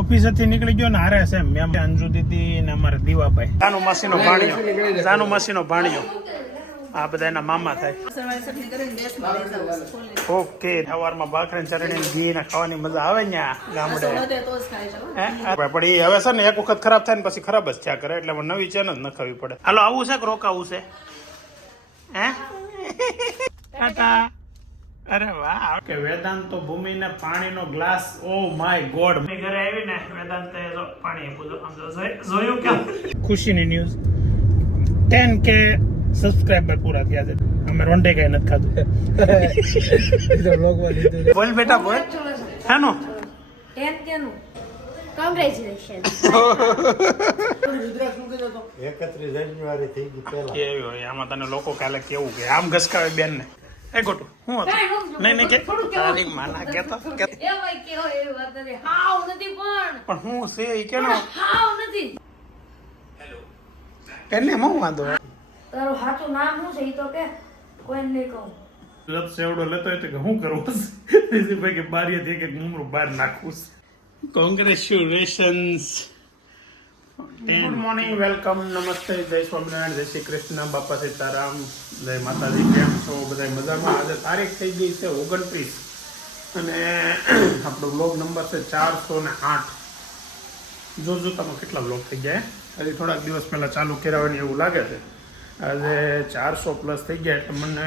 Office થી નીકળી ગયો ને હારે છે મેમ અંજુ દીદી ને અમારે દીવાભાઈ જાનુ માસીનો ભાણિયો આ બધા એના મામા થાય. ઓકે સવારમાં ભાખરી ચરણી ઘી ને ખાવાની મજા આવે ને ગામડે. પણ એ હવે છે ને એક વખત ખરાબ થાય ને પછી ખરાબ જ થયા કરે એટલે નવી ચેન જ નખાવી પડે. હાલો આવું છે કે રોકાવું છે? હે અરે વાહ. કે વેદાંત તો ભૂમિને પાણીનો ગ્લાસ, ઓ માય ગોડ. ઘરે આવીને વેદાંત પાણી આપ્યું. જોયું કેમ ખુશીની ન્યૂઝ 10K સબસ્ક્રાઇબર પૂરા થયા છે. અમે રોંડે કઈ નથી ખાધું. બોલ બેટા બોલ. હેનો 10K નું કોંગ્રેચ્યુલેશન. 31 જાન્યુઆરી થઈ ગઈ પહેલા. કેવી હોય આમાં તને લોકો કાલે કેવું કે આમ ઘસકાવે બેન ને. એ ગોટુ હું હતું નહીં કે તારી માના કેતો કે એ ભાઈ કેવો એવી વાત નથી. હાવ નથી પણ હું છે ઈ કેનો હાવ નથી. એને હું વાંધો. તારું સાચું નામ શું છે ઈ તો કે કોઈ નહીં કહું. રત સેવડો લેતો હોય તો કે હું કરું ભાઈ કે બારીએથી એક મુમરું બહાર નાખું. કોંગ્રેચ્યુલેશન્સ. ગુડ મોર્નિંગ, વેલકમ, નમસ્તે, જય સ્વામિનારાયણ, જય શ્રી કૃષ્ણ, બાપા સીતારામ, જય માતાજી. કેમ છો બધા? મજામાં. આજે તારીખ થઈ ગઈ છે 29 અને આપણો બ્લોગ નંબર છે 408. જોતામાં કેટલા બ્લોગ થઈ ગયા. હજી થોડાક દિવસ પહેલા ચાલુ કરાવવાની એવું લાગે છે. આજે 400 પ્લસ થઈ ગયા એટલે મને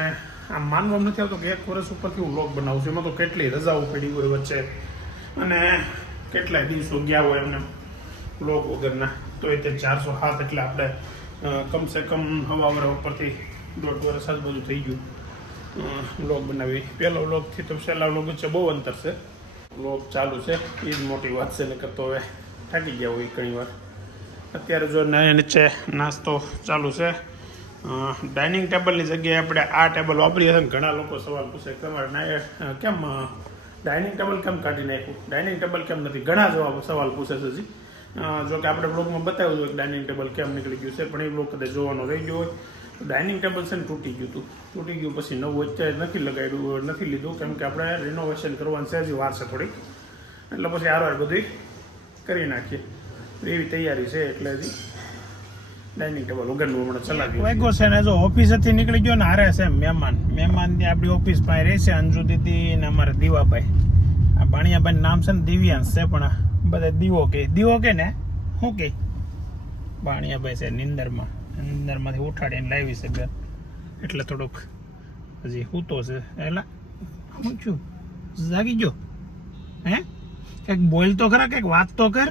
આમ માનવામાં નથી આવતો કે એક વર્ષ ઉપરથી હું બ્લોગ બનાવું છું. એમાં તો કેટલી રજાઓ પડી હોય વચ્ચે અને કેટલાય દિવસો ગયા હોય એમને બ્લોગ વગરના. તો એ તે 407 એટલે આપણે કમસે કમ હવા વર્ષ ઉપરથી 1.5 વર્ષ આજુબાજુ થઈ ગયું બ્લોગ બનાવી. પહેલો બ્લોગથી તો છેલ્લા બ્લોગ વચ્ચે બહુ અંતર છે. બ્લોગ ચાલુ છે એ જ મોટી વાત છે. ને કરતો હવે થાકી ગયા હોય ઘણી વાર. અત્યારે જો નીચે નાસ્તો ચાલુ છે. ડાઇનિંગ ટેબલની જગ્યાએ આપણે આ ટેબલ વાપરીએ છીએ. ઘણા લોકો સવાલ પૂછે કે તમારે કેમ ડાઇનિંગ ટેબલ કેમ કાઢી નાખ્યું, ડાઇનિંગ ટેબલ કેમ નથી? ઘણા સવાલ પૂછે છે હજી. જો કે આપણે બ્લોગમાં બતાવ્યું હતું કે ડાઇનિંગ ટેબલ કેમ નીકળી ગયું છે, પણ એ બ્લોગ કદાચ જોવાનો રહી ગયો હોય. ડાઇનિંગ ટેબલ છે ને તૂટી ગયું હતું. તૂટી ગયું પછી નવું અત્યારે નથી લગાડ્યું, નથી લીધું કેમ કે આપણે રિનોવેશન કરવાનું છે. હજી વાર છે થોડી, એટલે પછી આરવાર બધું કરી નાખીએ એવી તૈયારી છે. એટલે હજી ડાઇનિંગ ટેબલ વગરનું હમણાં ચલાવ્યું. વાગ્યો છે ને જો ઓફિસેથી નીકળી ગયો ને હારે છે મહેમાન આપણી ઓફિસ પાસે રહે છે અંજુ દીદી ને અમારે દીવાભાઈ. આ ભાણિયાભાઈ નામ છે ને દિવ્યાંશ છે પણ બધા દીવો કે ને શું કે ભાણિયાભાઈ છે નિંદરમાંથી ઉઠાડીને લાવી છે બેન. એટલે થોડુંક હજી સૂતો છે. એલા શું છું જાગી ગયો? હે કંઈક બોલ તો ખરા, કંઈક વાત તો કર.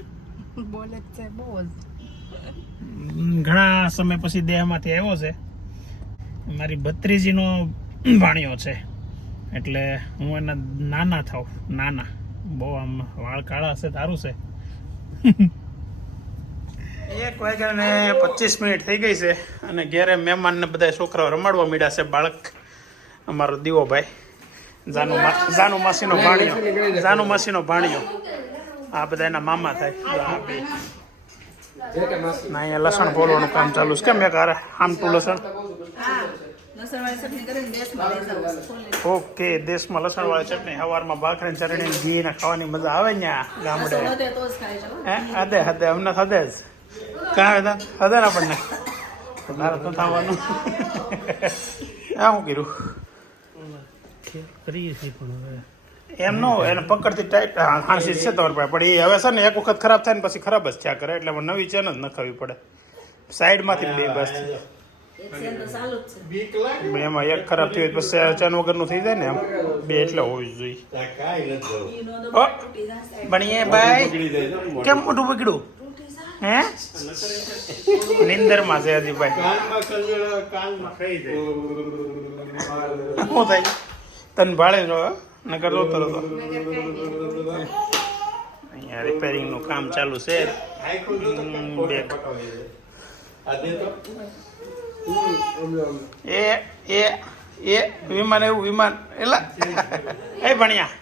બોલે છે બોલ. ઘણા સમય પછી દેહમાંથી આવ્યો છે. મારી ભત્રીજીનો ભાણિયો છે એટલે હું એના નાના થાવ. નાના બહુ આમ વાળ કાળા છે. તારું છે 1:25 થઈ ગઈ છે અને ઘેરે મહેમાનને બધા છોકરાઓ રમાડવા માંડ્યા છે. બાળક અમારો દીવોભાઈ જાનુ માસીનો ભાણિયો આ બધા એના મામા થાય. ના અહીંયા લસણ બોલવાનું કામ ચાલુ છે. કેમ એક આમટું લસણ? ઓકે, દેશમાં લસણ વાળી ચટણી. સવારમાં ભાખરી ચરણી ઘી ને ખાવાની મજા આવે ને ગામડે. હદે અમને હદે જ કાં હદે ને આપણને તારે તો થવાનું. આ શું કર્યું એમ ન હોય એને પકડતી ટાઈટ હાંસી છે તમારી પાસે. પણ એ હવે છે ને એક વખત ખરાબ થાય ને પછી ખરાબ જ થયા કરે એટલે નવી ચેન જ નખાવી પડે. સાઈડમાંથી બે બસ એમાં એક ખરાબ થઈ હોય પછી ચેન વગરનું થઈ જાય ને એમ બે એટલે હોવી જોઈએ. ભણીએ ભાઈ કેમ મોટું બગડ્યું? હે નિંદરમાં છે હજી ભાઈ. શું થાય તને ભાડે જો નગર જોતો હતો. અહીંયા રિપેરિંગનું કામ ચાલુ છે. એ વિમાન એવું વિમાન એલા એ ભણ્યા.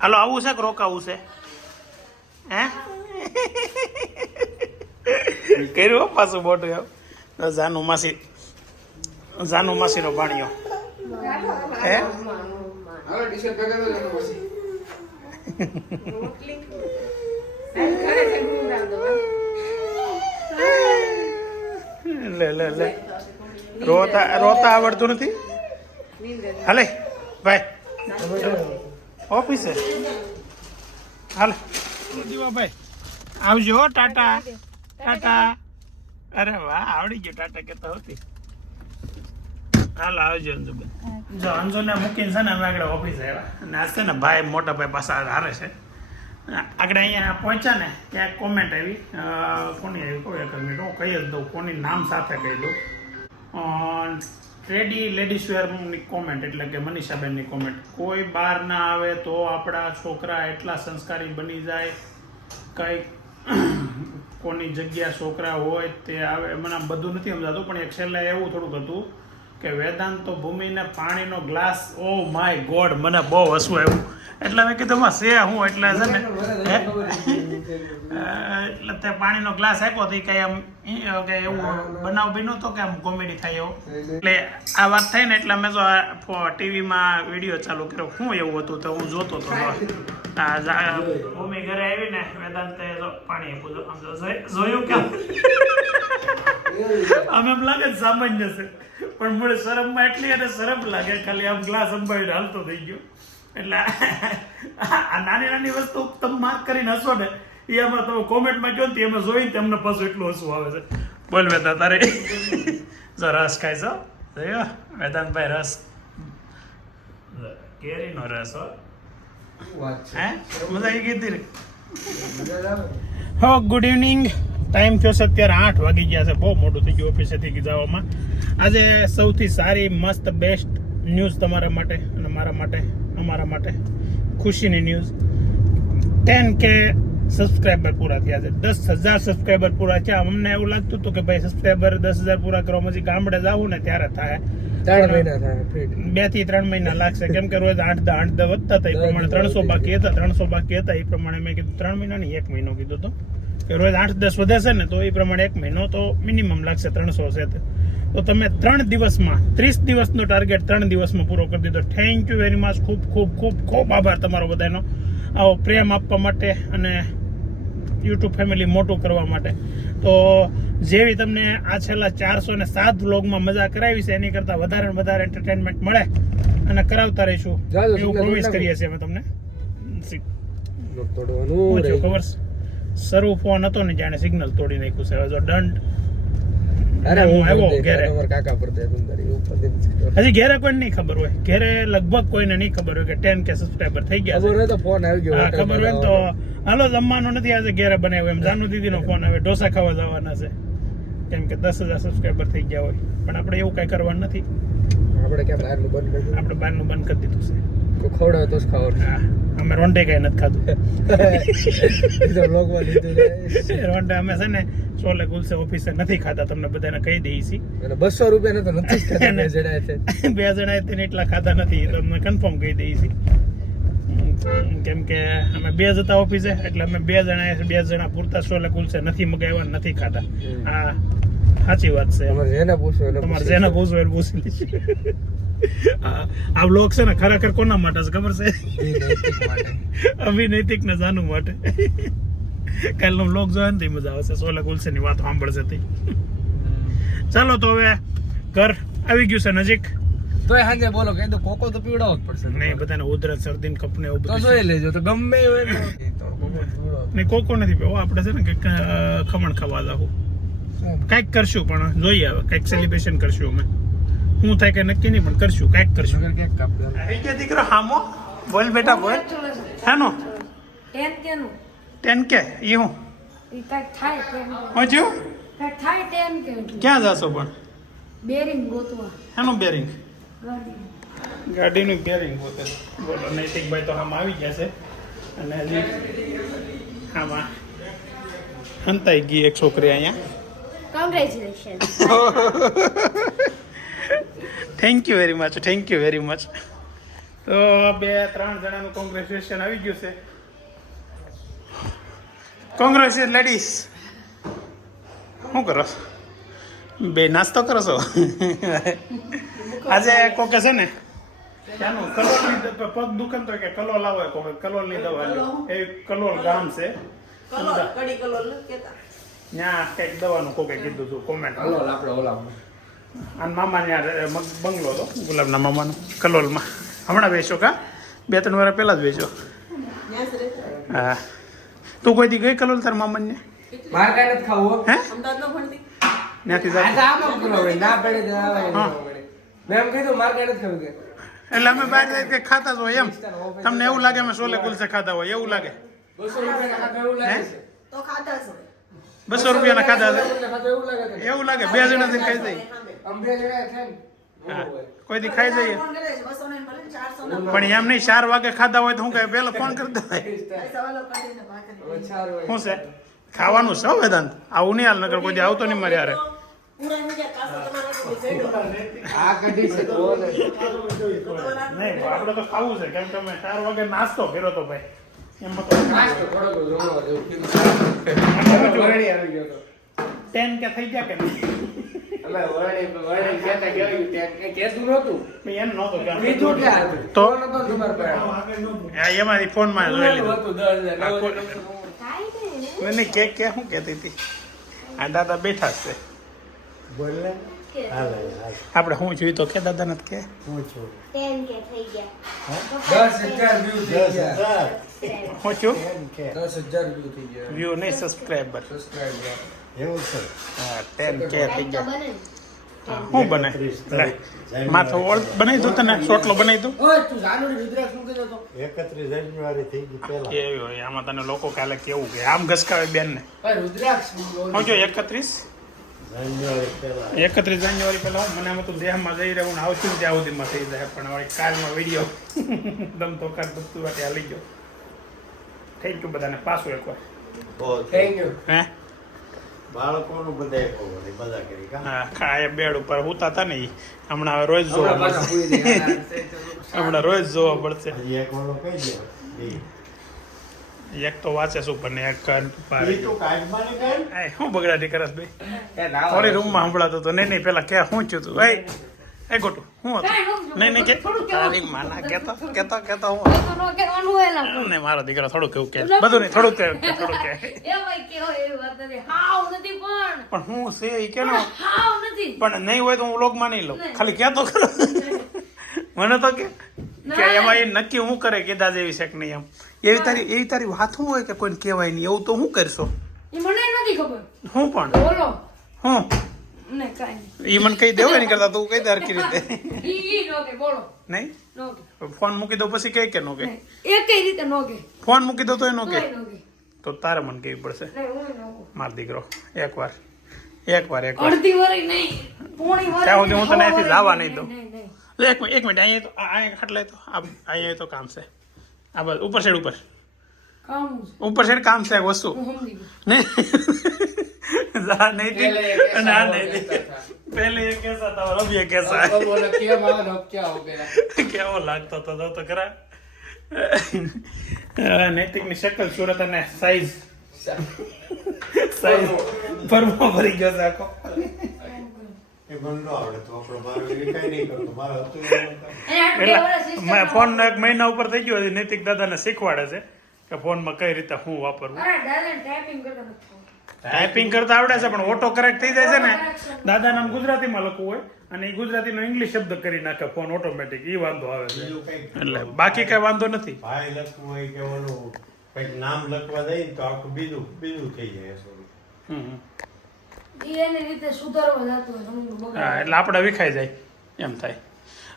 હાલો આવું છે કે રોકાવું છે? હે કર્યું પાછું મોટું એમ. જાનુ માસીનો ભાણિયો. હે લે લે લે રોતા આવડતું નથી હાલે ભાઈ ઓફિસે હાલ ભાઈ આવજો ટાટા ટાટા અરે વાહ આવડી ગયો ટાટા કેતા હોતી હાલ આવજો અંજુબેન જો અંજુને મૂકીને છે ને અમે આગળ ઓફિસ આવ્યા અને આજ છે ને ભાઈ મોટા ભાઈ પાસે હારે છે આગળ અહીંયા પહોંચ્યા ને ત્યાં કોમેન્ટ આવી કોની આવી કોઈ એક મિનિટ હું કહી જ દઉં કોની નામ સાથે કહી દઉં ટ્રેડી લેડીઝ વેરની કોમેન્ટ એટલે કે મનીષાબેનની કોમેન્ટ કોઈ બહાર ના આવે તો આપણા છોકરા એટલા સંસ્કારી બની જાય કંઈક કોની જગ્યા છોકરા હોય તે આવે મને બધું નથી સમજાતું પણ એક છેલ્લે એવું થોડુંક હતું કે વેદાંતો ભૂમિને પાણીનો ગ્લાસ ઓ માય ગોડ મને બહુ હસવું આવ્યું એટલે મેં કીધું માં સે હું એટલે છે ને એટલે તે પાણીનો ગ્લાસ આપ્યો તો કઈ આમ કે એવું બનાવ બન્યો તો કે આમ કોમેડી થાય એવો એટલે આ વાત થઈ ને એટલે મેં જો ટીવીમાં વિડીયો ચાલુ કર્યો શું એવું હતું તો હું જોતો હતો ભૂમિ ઘરે આવીને વેદાંતે પાણી આપ્યું જોયું કેમ આમ એમ લાગે સામાન્ય છે પણ મને શરમમાં એટલી અને શરમ લાગે ખાલી આમ ગ્લાસ અંબાવીને હાલતો થઈ ગયો એટલે આ નાની નાની વસ્તુ તમે માર્ક કરીને હસો ને એમાં તમે કોમેન્ટમાં કહો ને એમાં જોઈને તમને પાછું એટલું હસવું આવે છે બોલ વેદાંત તારે જો રસ ખાય છો જોયો વેદાંતભાઈ રસ કેરીનો રસ હો હે મજા આવી ગઈ હતી હો ગુડ ઇવનિંગ ટાઈમ થયો છે અત્યારે 8 વાગી ગયા છે બહુ મોટું થઈ ગયું ઓફિસેથી જવામાં આજે સૌથી સારી મસ્ત બેસ્ટ ન્યૂઝ તમારા માટે અને મારા માટે અમારા માટે ખુશીની ન્યૂઝ 10K સબસ્ક્રાઈબર પૂરા થયા છે 10,000 સબસ્ક્રાઈબર પૂરા થયા અમને એવું લાગતું હતું કે ભાઈ સબસ્ક્રાઈબર 10,000 પૂરા કરવા પછી ગામડે જવું ને ત્યારે થાય 2 થી 3 મહિના લાગશે કેમ કે રોજ 8 વધતા હતા એ પ્રમાણે 300 બાકી હતા એ પ્રમાણે મેં કીધું 3 મહિના નહીં 1 મહિનો કીધું તો કે રોજ 8-10 વધે છે ને તો એ પ્રમાણે 1 મહિનો તો મિનિમમ લાગશે 300 છે તો તમે 3 દિવસમાં 30 દિવસનો ટાર્ગેટ 3 દિવસમાં પૂરો કરી દીધો થેન્ક યુ વેરી મચ ખૂબ ખૂબ ખૂબ ખૂબ આભાર તમારો બધાનો આવો પ્રેમ આપવા માટે અને યુટ્યુબ ફેમિલી મોટું કરવા માટે તો જેવી તમને આ છેલ્લા 407 વ્લોગમાં મજા કરાવી છે એની કરતાં વધારે ને વધારે એન્ટરટેનમેન્ટ મળે અને કરાવતા રહીશું એવું પ્રોમિસ કરીએ છીએ અમે તમને ખબર સર્વ ફોન હતો ને જાણે સિગ્નલ તોડી નાખ્યું છે જો દંડ હજી ઘેરે કોઈ નહીં ખબર હોય ઘેરે લગભગ કોઈને નહીં ખબર હોય કે 10K સબસ્ક્રાઈબર થઈ ગયા ખબર હોય તો હાલો જમવાનું નથી આજે ઘેરે બનાવ્યો એમ જાનુ દીદીનો ફોન આવે ઢોસા ખાવા જવાના છે કેમ કે 10,000 સબસ્ક્રાઈબર થઈ ગયા હોય પણ આપણે એવું કઈ કરવાનું નથી આપણે બહારનું બંધ કરી દીધું છે ખવડાવે તો જ ખાવાનું અમે રોંઢે કઈ નથી ખાધું રોંઢે અમે છે ને સોલે ગુલસે ઓફિસે નથી ખાતા તમને બધાને કહી દઈએ છીએ ₹200 તો નથી બે જણાએ તેને એટલા ખાતા નથી તમને કન્ફર્મ કહી દઈએ છીએ કેમ કે અમે 2 જતા ઓફિસે એટલે અમે 2 જણા પૂરતા સોલે ગુલસે નથી મગાવ્યા નથી ખાતા હા સાચી વાત છે તમારે જેને પૂછવું એને પૂછી લઈશું આ બ્લોગ છે ને ખરેખર કોના માટે છે ખબર છે અભિનૈતિક ને જાનુ માટે કાલનો બ્લોગ જોયા ને મજા આવશે સોલા ગુલસે ની વાત સાંભળશે તે ચાલો તો હવે ઘર આવી ગયું છે નજીક તો હાજે બોલો કે તો કોકો તો પીવડાવવો જ પડશે નહીં બધાને ઉધરસ શરદી ને કપને એવું બધું જોઈ લેજો તો ગમે હોય નહીં કોકો નથી પીવો આપણે છે ને કંઈક ખમણ ખાવા જાવું કંઈક કરશું પણ જોઈએ હવે કંઈક સેલિબ્રેશન કરશું અમે હું થાય કે નક્કી નહીં પણ કરશું કંઈક કરશું દીકરો હામો બોલ બેટા બોલ હેનો 10K નું 10K એ હું કંઈક થાય હજુ કંઈક થાય 10K ક્યાં જાશો પણ બેરિંગ ગોતવા હેનું બેરિંગ ગાડી ગાડીનું બેરિંગ ગોતે બોલો નૈતિકભાઈ તો આમાં આવી ગયા છે અને હજી આમાં હંતાઈ ગઈ એક છોકરી અહીંયા congratulation thank you very much તો 2-3 જણાનું કોંગ્રેચ્યુલેશન આવી ગયું છે કોંગ્રેચ્યુલેશન લેડીઝ શું કરો બે નાસ્તો કરો છો આજે કોકે છે ને ત્યાંનું કલોલની પગ દુકાન તો કે કલોલ આવે કલોલની દવા એ કલોલ ગામ છે ત્યાં કંઈક દવાનું કોકે કીધું હતું કોમેન્ટ. હાલો આપણે ઓલા અને મામા ત્યાં બંગલો હતો ગુલાબના મામાનો કલોલમાં. હમણાં વેચ્યો કા 2-3 વર્ષ પહેલાં જ વેચ્યો. હા તું કોઈ દી ગઈ કલોલ તાર મામાને? માર કાંઈ નથી ખાવું હે અમદાવાદ ત્યાંથી આ જાય તો આમ કરો ભાઈ ના પડે તો આવે હા. મેં એમ કીધું માર કાંઈ નથી ખાવું કે એટલે અમે બહાર જાય કે ખાતા જ હોય એમ. તમને એવું લાગે અમે છોલે કુલચે ખાતા હોય એવું લાગે? 200 રૂપિયા ખાતા એવું લાગે છે તો ખાતા છો 200 રૂપિયાના ખાતા છે ખાતા એવું લાગે છે એવું લાગે 2 જણા જઈને ખાઈ જાય. આમ 2 જણા છે ને હા. કોઈ દી ખાઈ જઈએ ફોન કરે છે 200 ને ભલે 400 ના પણ એમ નહીં 4 વાગે ખાધા હોય તો હું કહે પહેલો ફોન કરી દેવાય. સવાલો કરીને ભાખરી ચાર હોય શું છે ખાવાનું છે હો વેદાંત. આવું નહીં હાલ નગર કોઈ દી આવતો નહીં મારે યારે. પૂરા મીડિયા કાસો તમારા ફેડો આ કઢી છે તો ઓલે નહીં આપણે તો ખાવું છે કેમ કે અમે 4 વાગે નાસ્તો કર્યો તો ભાઈ એમ તો નાસ્તો થોડો જોવો એવું કીધું વરણી આવી ગયો તો 10 કે થઈ ગયા કે નહીં? અમે વરણી કહેતા કેવું ત્યાં કહેતું નહોતું મેં એમ નહોતો કે બીજું ક્યાં હતું તો? ફોન હતો ને તમારા પાસે હા, એમાંથી ફોનમાં જોઈ લીધું. હતું 10,000 નહીં નહીં કે શું કહેતી હતી આ દાદા બેઠા જ છે. આપણે શું જોયું તો કે દાદા નથી કે 10K થઈ ગયા 10,000 વ્યૂ થઈ ગયા શું છું 10,000 વ્યૂ થઈ ગયા વ્યૂ નહીં સબસ્ક્રાઈબર. સબસ્ક્રાઇબર હા 10K થઈ ગયા. બને ને શું બને લે, માથું બનાવી દઉં તને ચોટલો બનાવી દઉં. ઓય તું જાનુડી રુદ્રાક્ષ શું કહેતો હતો 31 જાન્યુઆરી થઈ ગઈ પહેલા કેવી હોય આમાં તને લોકો કાલે કેવું કે આમ ઘસકાવે બેન ને ઓય રુદ્રાક્ષ હું જો 31 જાન્યુઆરી પહેલા 31 જાન્યુઆરી પહેલા હું મને આમ તો દેહમાં જઈ રહ્યું આવશું ને ત્યાં સુધીમાં થઈ જાય પણ હવે કાલમાં વિડીયો દમ તો કાઢ બધું વાટે હાલી ગયો. થેન્ક યુ બધાને પાછું એકવાર. બહુ થેન્ક યુ હે બાળકોનું બધાય બહુ વળી મજા કરી કા હા ખાય બેડ ઉપર હુતા હતા ને ઈ હમણાં હવે રોજ હમણાં જોવા પાછા મળશે. પૂરી દે હમણાં રોજ જોવા પડશે. હજી એક વાળો કહી દે એક તો વાંચે શું પણ એક કાન પાડે. એ તો કાઢમાં ને કાઢ એ શું બગડાટી કરસ બે એ ના થોડી રૂમમાં સંભળાતું તો નહીં પેલા કે શું થયું તું એ ગોટું શું હતું નહીં કે તારી માના કેતો હું નહીં મારો દીકરો થોડું કેવું કે બધું નહીં થોડું કે થોડું કે પણ હું છે એ કે પણ નહીં હોય તો હું વ્લોગમાં નહીં લઉં ખાલી કહેતો ખરો મને તો કે એમાં એ નક્કી હું કરે કીધા જેવી છે કે નહીં એમ એવી તારી વાત શું હોય કે કોઈને કહેવાય નહીં એવું તો હું કરશો મને નથી ખબર હું પણ બોલો હું ને કાઈ એ મને કહી દેવાય નહીં કરતા તું કહી દે હરખી રીતે ઈ નો કે બોલો નહીં નો કે ફોન મૂકી દો પછી કે નો કે એ કઈ રીતે નો કે ફોન મૂકી દો તો નો કે નો કે તો તારે મને કેવી પડશે નહીં હું નો માર દીકરો એકવાર અડધી વરી નહીં પોણી વરી ત્યાં સુધી હું તને અહીંથી જવા નહીં દઉં. નહીં નહીં લે એક મિનિટ અહીંયા તો અહીંયા ખાટલે તો અહીંયા તો કામ છે આ બસ ઉપર સાઈડ કામ છે ઉપર સાઈડ કામ છે એક વસ્તુ હું સમજી ગયો નહીં જા નહીં ના નહીં પહેલે એ કેસા હતા और अब ये कैसा है બોલો કેમ આવો ને ક્યાં હો ગયા કેવો લાગતો હતો તો ખરા નૈતિકની શકલ સુરત અને સાઈઝ ભરવો ભરી ગયો છે આખો. એ મને ન આવડે તો આપણો મારો એ કઈ નહીં કરતો મારો હતું એટલે ફોન એક મહિના ઉપર થઈ ગયો છે. નૈતિક દાદાને શીખવાડે છે કે ફોનમાં કઈ રીતે હું વાપરવું. અરે દાદા ટાઈપિંગ કરતા નથી ટાઈપિંગ કરતા આવડે છે પણ ઓટો કરેક્ટ થઈ જાય છે ને દાદા નામ ગુજરાતીમાં લખવું હોય અને એ ગુજરાતીનો ઇંગ્લિશ શબ્દ કરી નાખે ફોન ઓટોમેટિક એ વાંધો આવે છે. બીજું કઈ એટલે બાકી કઈ વાંધો નથી. ભાઈ લખવું હોય કે ઓલું કંઈક નામ લખવા જાય ને તો આખું બીજું થઈ જાય થોડું હમ. ઈ એની રીતે સુધારવા જતો હોય સમજુ બગડ હા એટલે આપણે વિખાઈ જાય એમ થાય.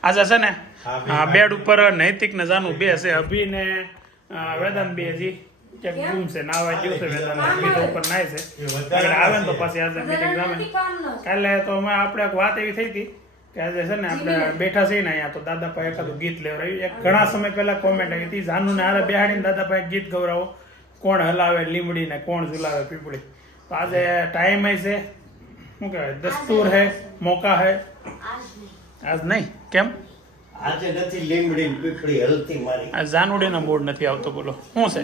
આજે છે ને હા, બેડ ઉપર નૈતિક ને જાનું બે છે અભી ને વેદાંત બે હજી ક્યાંક ગુમ છે નાવા ગયું છે વેદાંત અભી તો ઉપર નાય છે આગળ આવે ને તો પાછી આજે મીટિંગ નથી આવે કામ ન કાલે તો અમે આપણે એક વાત એવી થઈ હતી કે આજે છે ને આપણે બેઠા છીએ ને અહીંયા તો દાદા પાસે એકાદું ગીત લેવડાવ્યું. એક ઘણા સમય પહેલા કોમેન્ટ આવી હતી જાનુ ને હારે બેહાડીને દાદા પાસે ગીત ગવડાવો કોણ હલાવે લીમડી ને કોણ ઝુલાવે પીપળી. તો આજે ટાઈમ છે શું કહેવાય દસ્તુર હે મોકા હે આજ નહીં કેમ આજે નથી લીમડી પીપળી હલતી મારી આ જાનુડીનો મૂડ નથી આવતો બોલો શું છે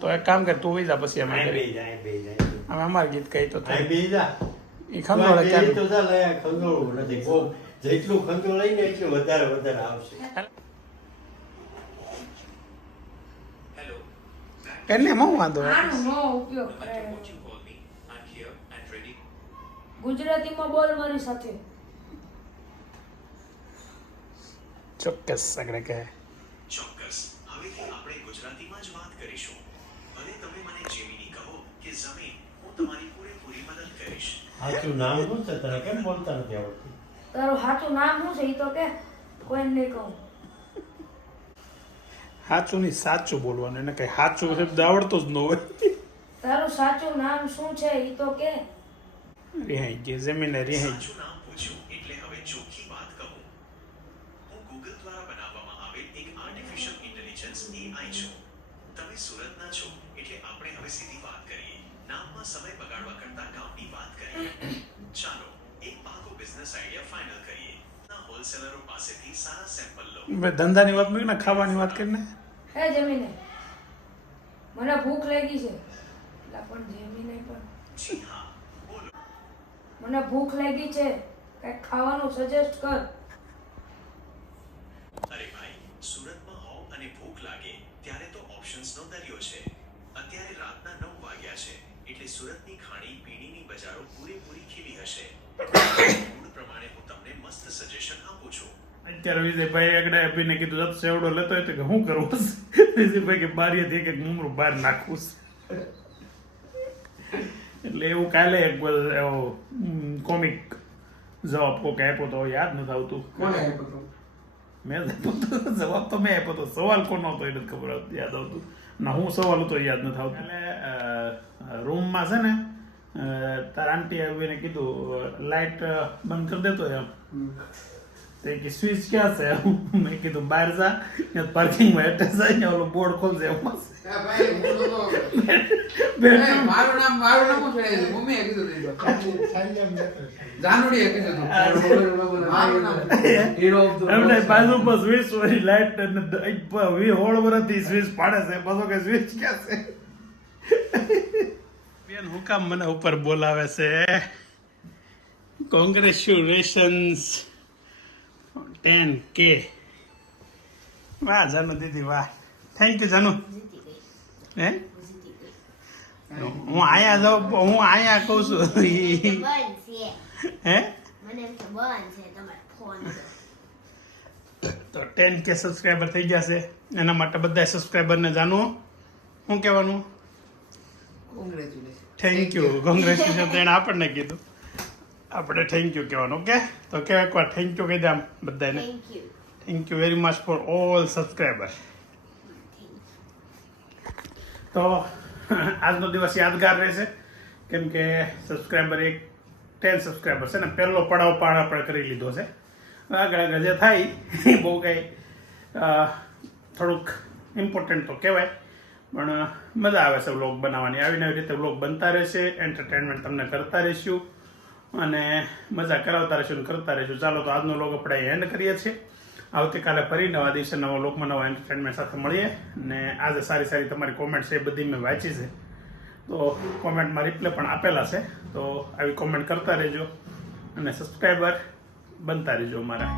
તો એક કામ કર તું વઈ જા પછી અમે આય કરીએ. બે જાય અમે અમારું ગીત કહી તો આય બે જા એ ખંડોળે બે ચાલુ. તો ચાલ અહીંયા ખંડોળવું નથી બહુ જેટલું ખંડોળ લઈને એટલું વધારે આવશે એટલે એમાં હું વાંધો હોય? આનો નો ઉપયોગ કરે ગુજરાતીમાં બોલ મારી સાથે. ચોક્કસ આગળ કહે. ચોક્કસ. હવેથી આપણે ગુજરાતીમાં જ વાત કરીશું. ભલે તમે મને જેમિની કહો કે જમીન, હું તમારી પૂરેપૂરી મદદ કરીશ. સાચું નામ શું છે તને કેમ બોલતા નથી આવડતું? તારું સાચું નામ શું છે એ તો કે કોઈને નહીં કહું. સાચું નહીં સાચું બોલવાનું, એને કઈ સાચું શબ્દ આવડતો જ ન હોય. તારું સાચું નામ શું છે એ તો કે. રિહાઈ ગઈ જમીને રિહાઈ ગઈ. સાચું નામ પૂછ્યું એટલે હવે ચોખ્ખી વાત કહું. હું ગૂગલ દ્વારા બનાવવામાં આવેલ એક આર્ટિફિશિયલ ઇન્ટેલિજન્સ AI છું. તમે સુરતના છો એટલે આપણે હવે સીધી વાત કરીએ. નામમાં સમય બગાડવા કરતા કામની વાત કરીએ. ચાલો એક પાકો બિઝનેસ આઈડિયા ફાઇનલ કરીએ. ના હોલસેલરો પાસેથી સારા સેમ્પલ લો. ભાઈ ધંધાની વાત મૂકી ને ખાવાની વાત કરીને. હે જમીને, મને ભૂખ લાગી છે. એટલે પણ જમીને પણ જી હા, બોલો. મને ભૂખ લાગી છે, કંઈક ખાવાનું સજેસ્ટ કર. અરે ભાઈ, સુરતમાં હોવ અને ભૂખ લાગે ત્યારે તો ઓપ્શન્સનો દરિયો છે. અત્યારે રાતના 9 વાગ્યા છે એટલે સુરતની ખાણી પીણીની બજારો પૂરેપૂરી ખીલી હશે. મૂડ પ્રમાણે હું તમને મસ્ત સજેશન આપું છું. અત્યારે વિજયભાઈ આગળ આપીને કીધું જત સેવડો લેતો હોય તો કે શું કરવું? વિજયભાઈ કે બારીએથી એક મુમરું બહાર નાખવું છે. એટલે એવું કાલે એક કોમિક જવાબ કોકે આપ્યો તો યાદ નથી આવતું. કોને આપ્યો તો? મેં જ આપ્યો તો. જવાબ તો મેં આપ્યો તો, સવાલ કોનો હતો એ નથી ખબર આવતી, યાદ આવતું ના. હું સવાલ હતો યાદ નથી આવતું. એટલે રૂમમાં છે ને તાર આંટી આવીને કીધું લાઇટ બંધ કરી દેતો એમ. તો કે સ્વિચ ક્યાં છે? મેં કીધું બહાર જા, પાર્કિંગમાં એટેચ જાય ને ઓલો બોર્ડ ખોલશે એમાં. એ ભાઈ, હું તો મારું નામ શું છે? મમ્મીએ કીધું હતું. જાનુડીએ કીધું હતું. મારું નામ હીરો ઓફ ધ એમને બાજુ પર સ્વિચ હોય, લાઇટ અને 20 વર્ષથી સ્વિચ પાડે છે, પાછો કે સ્વિચ ક્યાં છે? બેન હું કામ મને ઉપર બોલાવે છે? Congratulations 10K. વાહ જાનુ દીદી વાહ, થેન્ક યુ જાનુ. હે હું અહીંયા જાઉં, હું અહીંયા કહું છું. બંધ છે. હે મને એમ કે બંધ છે તમારો ફોન. તો 10K સબસ્ક્રાઈબર થઈ ગયા છે. એના માટે બધા સબસ્ક્રાઈબરને જાણવું શું કહેવાનું? કોંગ્રેચ્યુલેશન. Thank you, congratulation. તો એને આપણને કીધું, આપણે થેન્ક યુ કહેવાનું. ઓકે, તો કહેવાય એકવાર થેન્ક યુ કહી દે આમ બધાને. Thank you. Thank you very much for all subscriber. તો આજનો દિવસ યાદગાર રહેશે કેમ કે સબસ્ક્રાઈબર 10 સબસ્ક્રાઈબર છે ને પહેલો પડાવ પણ આપણે કરી લીધો છે. આગળ આગળ જે થાય એ બહુ કંઈ થોડુંક ઇમ્પોર્ટન્ટ તો કહેવાય, પણ મજા આવે છે વ્લોગ બનાવવાની. આવી નવી રીતે વ્લોગ બનતા રહેશે, એન્ટરટેનમેન્ટ તમને કરતા રહીશું અને મજા કરાવતા રહીશું અને કરતા રહીશું. ચાલો તો આજનો વ્લોગ આપણે એન્ડ કરીએ છીએ. આવતીકાલે ફરી નવા દિવસે નવા વ્લોગમાં નવા એન્ટરટેનમેન્ટ સાથે મળીએ. ને આજે સારી સારી તમારી કોમેન્ટ્સ એ બધી મેં વાંચી છે, તો કોમેન્ટમાં રિપ્લે પણ આપેલા છે. તો આવી કોમેન્ટ કરતા રહેજો અને સબસ્ક્રાઈબર બનતા રહેજો અમારા.